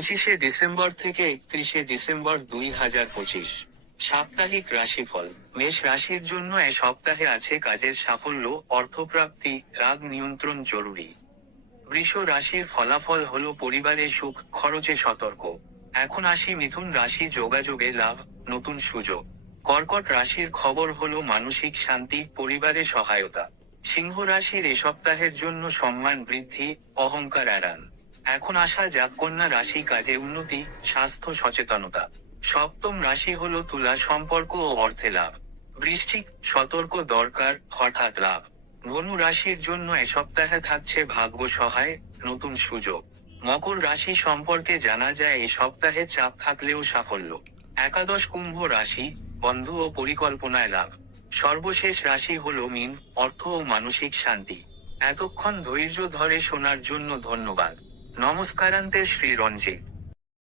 25 December থেকে 31 December 2025। সাপ্তাহিক রাশিফল। মেষ রাশির জন্য এ সপ্তাহে আছে কাজের সাফল্য, অর্থপ্রাপ্তি, রাগ নিয়ন্ত্রণ জরুরি। বৃষ রাশির ফলাফল হলো পরিবারে সুখ, খরচে সতর্ক। এখন আসি মিথুন রাশি, যোগাযোগে লাভ, নতুন সুযোগ। কর্কট রাশির খবর হলো মানসিক শান্তি, পরিবারে সহায়তা। সিংহ রাশির এ সপ্তাহের জন্য সম্মান বৃদ্ধি, অহংকার এড়ান। এখন আসা যাক কন্যা রাশি, কাজে উন্নতি, স্বাস্থ্য সচেতনতা। সপ্তম রাশি হলো তুলা, সম্পর্ক ও অর্থে লাভ। বৃশ্চিক, সতর্ক দরকার, হঠাৎ লাভ। ধনু রাশির জন্য এ সপ্তাহে থাকছে ভাগ্য সহায়, নতুন সুযোগ। মকর রাশি সম্পর্কে জানা যায় এ সপ্তাহে চাপ থাকলেও সাফল্য। একাদশ কুম্ভ রাশি, বন্ধু ও পরিকল্পনায় লাভ। সর্বশেষ রাশি হলো মীন, অর্থ ও মানসিক শান্তি। এতক্ষণ ধৈর্য ধরে শোনার জন্য ধন্যবাদ। নমস্কারান্তে শ্রী রঞ্জিত।